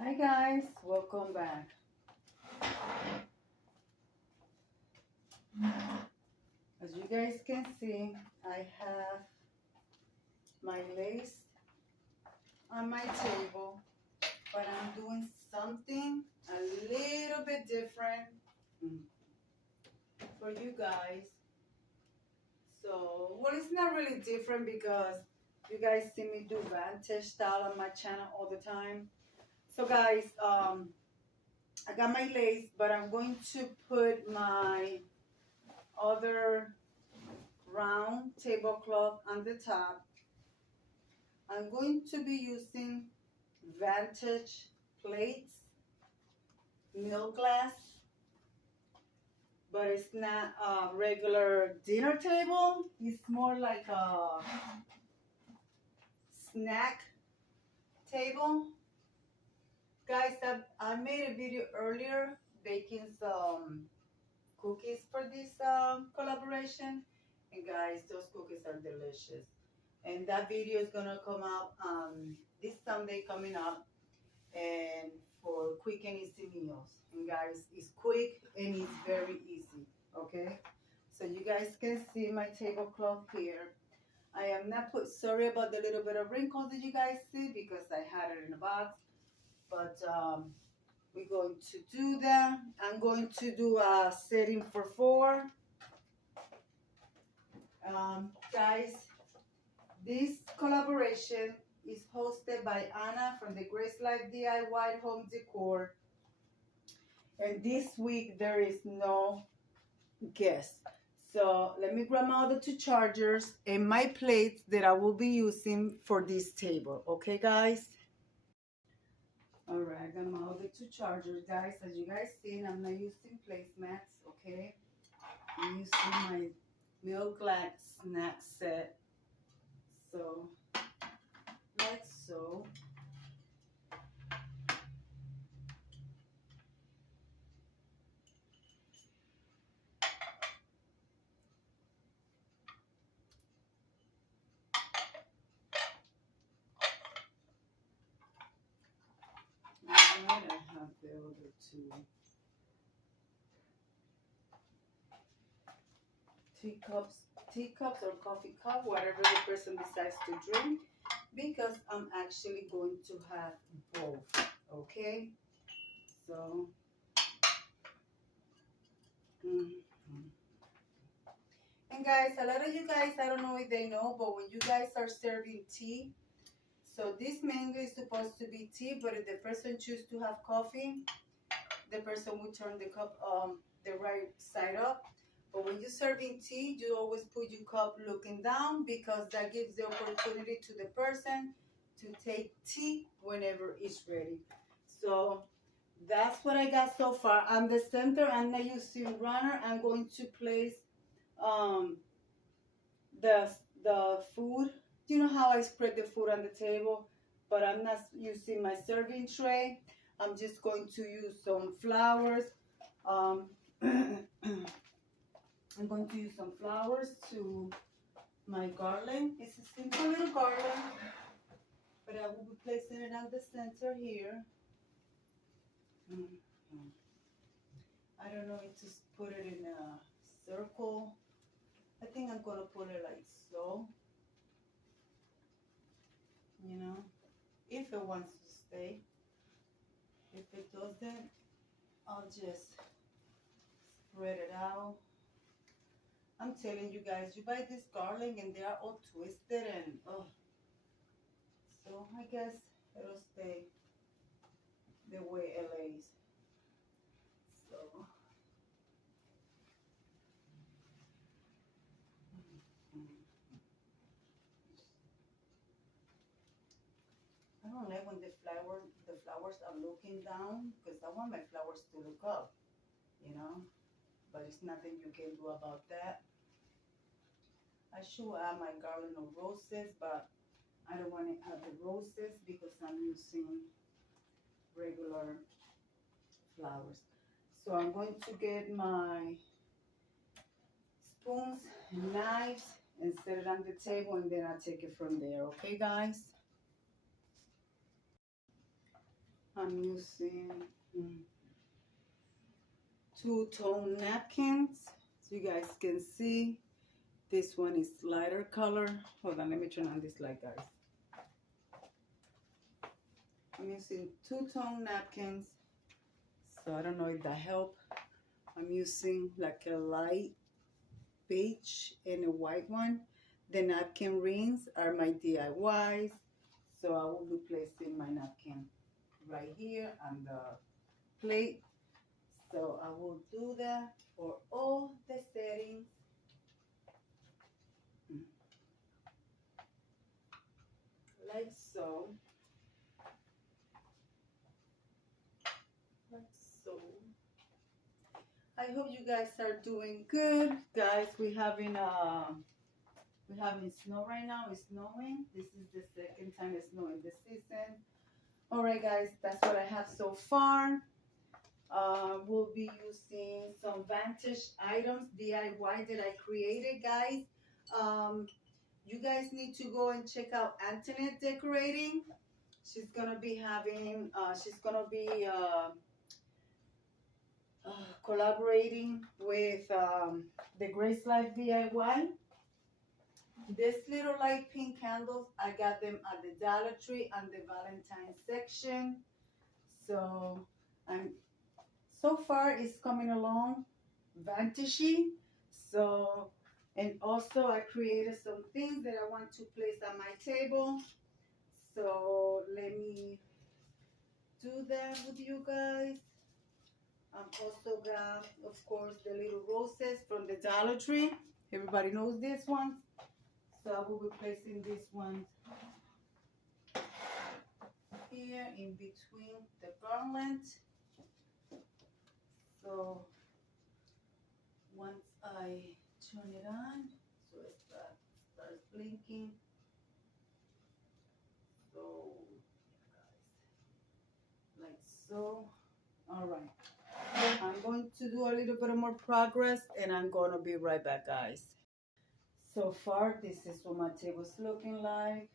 Hi guys, welcome back. As you guys can see, I have my lace on my table, but I'm doing something a little bit different for you guys. So, well, it's not really different because you guys see me do vantage style on my channel all the time. So guys, I got my lace, but I'm going to put my other round tablecloth on the top. I'm going to be using vantage plates, milk glass, but it's not a regular dinner table. It's more like a snack table. Guys, I made a video earlier baking some cookies for this collaboration, and guys, those cookies are delicious. And that video is gonna come out this Sunday coming up, and for quick and easy meals. And guys, it's quick and it's very easy. Okay, so you guys can see my tablecloth here. I am not sorry about the little bit of wrinkles that you guys see because I had it in a box, but we're going to do that. I'm going to do a setting for 4. Guys, this collaboration is hosted by Anna from the Grace Life DIY Home Decor. And this week there is no guest. So let me grab my other 2 chargers and my plates that I will be using for this table. Okay, guys? All right, I got my other 2 chargers, guys. As you guys see, I'm not using placemats, okay? I'm using my milk glass snack set. So, like so. All right, I have the other 2 teacups or coffee cup, whatever the person decides to drink, because I'm actually going to have both. Okay, so and guys, a lot of you guys, I don't know if they know, but when you guys are serving tea, so this mango is supposed to be tea, but if the person chooses to have coffee, the person will turn the cup the right side up. But when you're serving tea, you always put your cup looking down, because that gives the opportunity to the person to take tea whenever it's ready. So that's what I got so far. On the center, I'm not using runner. I'm going to place the food. You know how I spread the food on the table, but I'm not using my serving tray. I'm just going to use some flowers. I'm going to use some flowers to my garland. It's a simple little garland, but I will be placing it on the center here. I don't know if to put it in a circle. I think I'm going to put it like so. You know, if it wants to stay. If it doesn't, I'll just spread it out. I'm telling you guys, you buy this garland and they are all twisted and oh. So I guess it'll stay the way it lays. So I don't like when the flowers are looking down, because I want my flowers to look up, you know. But it's nothing you can do about that. I should add my garland of roses, but I don't want to add the roses because I'm using regular flowers. So I'm going to get my spoons and knives and set it on the table, and then I'll take it from there. Okay, guys? I'm using two-tone napkins, so you guys can see. This one is lighter color. Hold on, let me turn on this light, guys. I'm using two-tone napkins, so I don't know if that helps. I'm using like a light beige and a white one. The napkin rings are my DIYs, so I will be placing my napkin right here on the plate. So I will do that for all the settings. Like so. Like so. I hope you guys are doing good. Guys, we're having snow right now. It's snowing. This is the second time it's snowing this season. All right, guys, that's what I have so far. We'll be using some vantage items DIY that I created, guys. You guys need to go and check out Antoinette Decorating. She's gonna be having collaborating with the Grace Life DIY. This little light pink candles, I got them at the Dollar Tree on the Valentine section. So so far it's coming along vantagey. So, and also I created some things that I want to place on my table. So let me do that with you guys. I'm also got, of course, the little roses from the Dollar Tree. Everybody knows this one. So I will be placing this one here in between the garland. So once I turn it on, so it starts blinking. So, guys, like so. All right. I'm going to do a little bit more progress, and I'm going to be right back, guys. So far, this is what my table's looking like.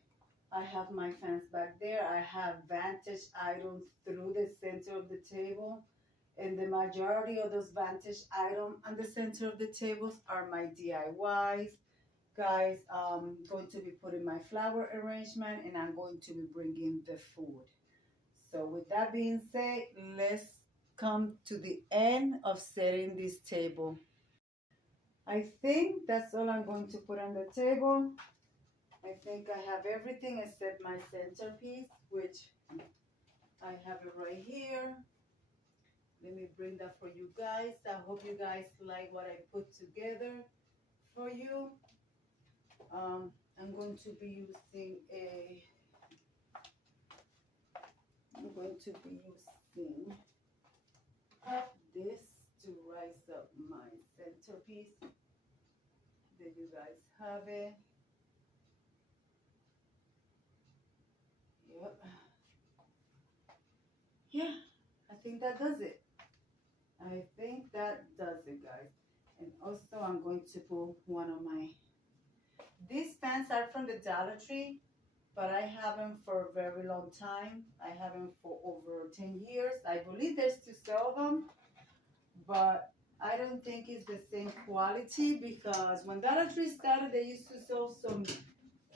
I have my fans back there. I have vantage items through the center of the table. And the majority of those vantage items on the center of the tables are my DIYs. Guys, I'm going to be putting my flower arrangement, and I'm going to be bringing the food. So with that being said, let's come to the end of setting this table. I think that's all I'm going to put on the table. I think I have everything except my centerpiece, which I have it right here. Let me bring that for you guys. I hope you guys like what I put together for you. I'm going to be using this to rise up my centerpiece. There you guys have it. Yep. Yeah, I think that does it. I think that does it, guys. And also I'm going to put one of my, these fans are from the Dollar Tree, but I have them for a very long time. I have them for over 10 years. I believe there's to sell them, but I don't think it's the same quality, because when Dollar Tree started, they used to sell some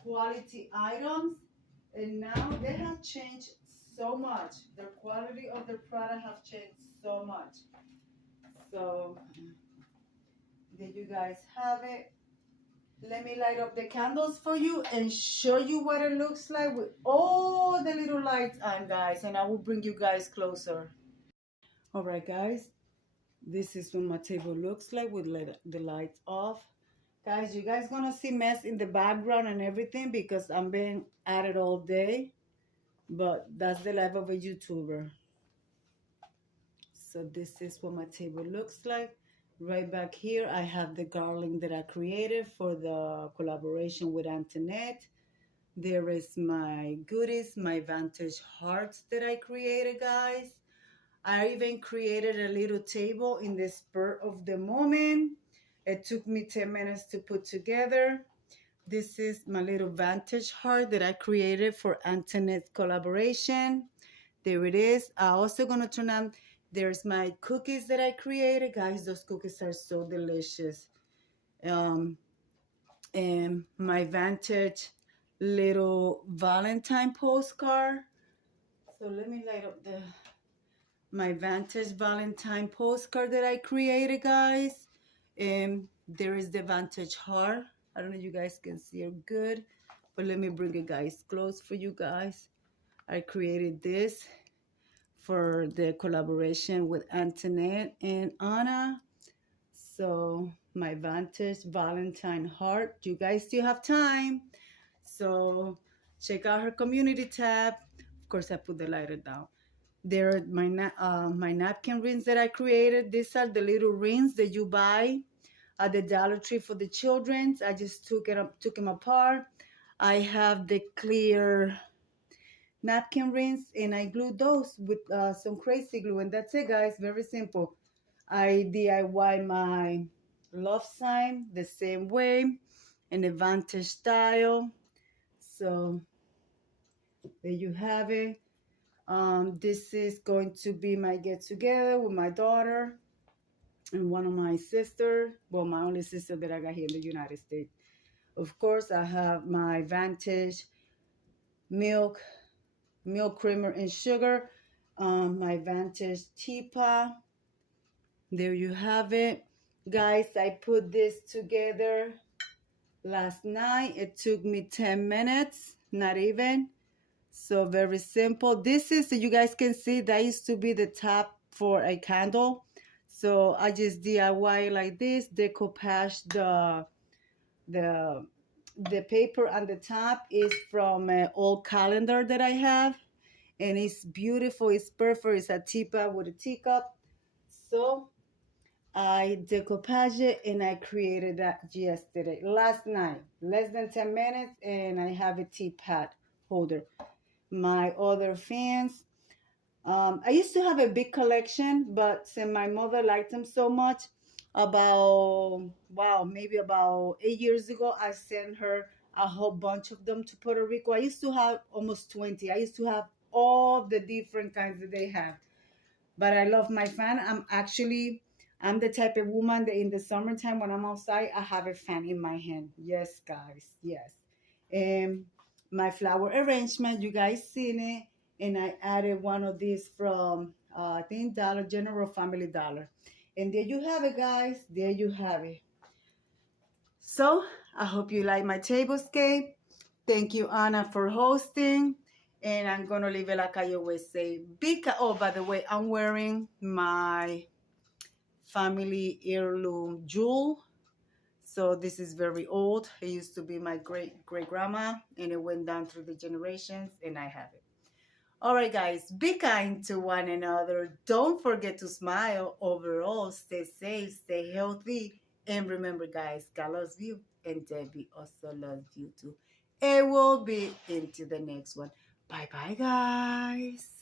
quality items, and now they have changed so much. The quality of their product have changed so much. So there you guys have it. Let me light up the candles for you and show you what it looks like with all the little lights on, guys, and I will bring you guys closer. All right, guys, this is what my table looks like with the lights off. Guys, you guys gonna see mess in the background and everything because I'm being at it all day, but that's the life of a YouTuber. So this is what my table looks like. Right back here, I have the garland that I created for the collaboration with Antoinette. There is my goodies, my vantage hearts that I created, guys. I even created a little table in the spur of the moment. It took me 10 minutes to put together. This is my little vantage heart that I created for Antoinette's collaboration. There it is. I'm also going to turn on, there's my cookies that I created. Guys, those cookies are so delicious. And my vintage little Valentine postcard. So let me light up my vintage Valentine postcard that I created, guys. And there is the vintage heart. I don't know if you guys can see it good, but let me bring it, guys, close for you guys. I created this for the collaboration with Antoinette and Anna. So my vintage Valentine heart. You guys still have time. So check out her community tab. Of course, I put the lighter down. There are my napkin rings that I created. These are the little rings that you buy at the Dollar Tree for the children. I just took them apart. I have the clear napkin rings, and I glued those with some crazy glue, and that's it, guys. Very simple. I DIY my love sign the same way in a vintage style. So there you have it. This is going to be my get together with my daughter and one of my sisters. Well, my only sister that I got here in the United States. Of course, I have my vintage milk creamer and sugar, my vintage teapot. There you have it, guys. I put this together last night. It took me 10 minutes, not even. So very simple. This is, so you guys can see, that used to be the top for a candle. So I just DIY like this, decoupage the paper on the top is from an old calendar that I have, and it's beautiful. It's perfect. It's a teapot with a teacup. So I decoupage it, and I created that yesterday, last night, less than 10 minutes, and I have a teapot holder. My other fans, I used to have a big collection, but since my mother liked them so much, maybe about 8 years ago, I sent her a whole bunch of them to Puerto Rico. I used to have almost 20. I used to have all the different kinds that they have. But I love my fan. I'm the type of woman that in the summertime when I'm outside, I have a fan in my hand. Yes, guys, yes. And my flower arrangement, you guys seen it. And I added one of these from, I think, Dollar General, Family Dollar. And there you have it, guys. There you have it. So I hope you like my tablescape. Thank you, Anna, for hosting. And I'm going to leave it like I always say. Oh, by the way, I'm wearing my family heirloom jewel. So this is very old. It used to be my great-grandma, and it went down through the generations, and I have it. All right, guys, be kind to one another. Don't forget to smile. Overall, stay safe, stay healthy. And remember, guys, God loves you, and Debbie also loves you too. And we'll be into the next one. Bye-bye, guys.